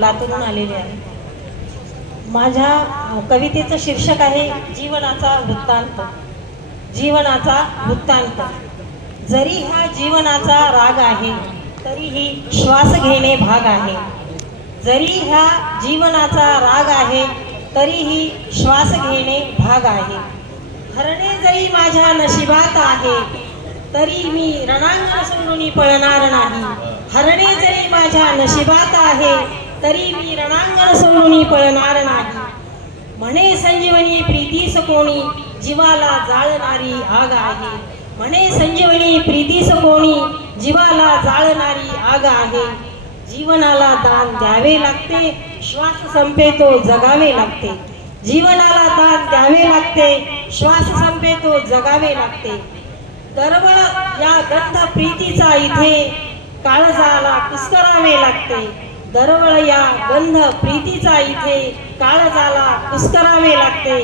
लातूरून आलेले आहे. माझ्या कवितेचं शीर्षक आहे जीवनाचा वृत्तांत. जीवनाचा वृत्तांत. जरी हा जीवनाचा राग आहे तरीही श्वास घेणे भाग आहे. जरी ह्या जीवनाचा राग आहे तरीही श्वास घेणे भाग आहे. हरणे जरी माझ्या नशिबात आहे तरी मी रणांगण सोडून पळणार नाही. हरणे जरी माझ्या नशिबात आहे तरी मी रणांगण सोडून पळणार नाही. म्हणे संजीवनी प्रीतीस कोणी जीवाला जाळणारी आग आहे. म्हणे संजीवनी प्रीतीस कोणी जीवाला जाळणारी आग आहे. जीवनाला दान द्यावे लागते श्वास संपे तो जगावे लागते. जीवनाला दान द्यावे लागते श्वास संपे तो जगावे लागते. दरवळ या गंध प्रीतीचा इथे काळजाला कुस्करावे लागते. दरवळ या गंध प्रीतीचा इथे काळजाला कुस्करावे लागते.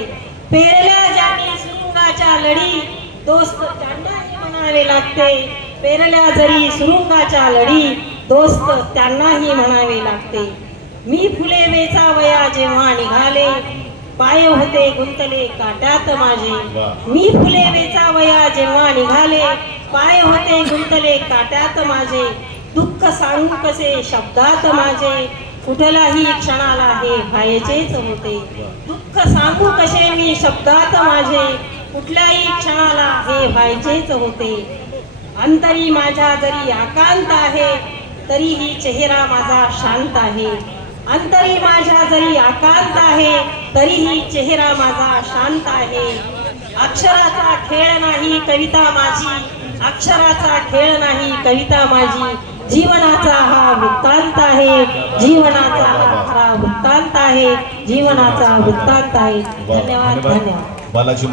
पेरल्या ज्यांनी सुरुंगाच्या लढी दोस्त त्यांनाही म्हणावे लागते. पेरल्या जरी सुरुंगाच्या लढी दोस्त त्यांनाही म्हणावे लागते. मी फुले वेचावया जेव्हा निघाले पाय होते गुंतले काट्यात माझे. मी फुले वेचावया जेव्हा निघाले पाय होते गुंतले काट्यात माझे. दुःख सांगू कसे? शब्दात माझे कुठलाही क्षणाला हे व्हायचेच होते. दुःख सांगू कसे मी? शब्दात माझे कुठल्याही क्षणाला हे व्हायचेच होते. अंतरी माझ्या जरी आकांत आहे तरीही चेहरा माझा शांत आहे. अंतरी माझ्या जरी आकांत आहे तरीही चेहरा माझा शांत आहे. अक्षराचा खेळ नाही कविता माझी. अक्षराचा खेळ नाही कविता माझी. जीवनाचा हा वृत्तांत आहे. जीवनाचा हा वृत्तांत आहे. जीवनाचा वृत्तांत आहे. धन्यवाद धन्यवाद. बालाजी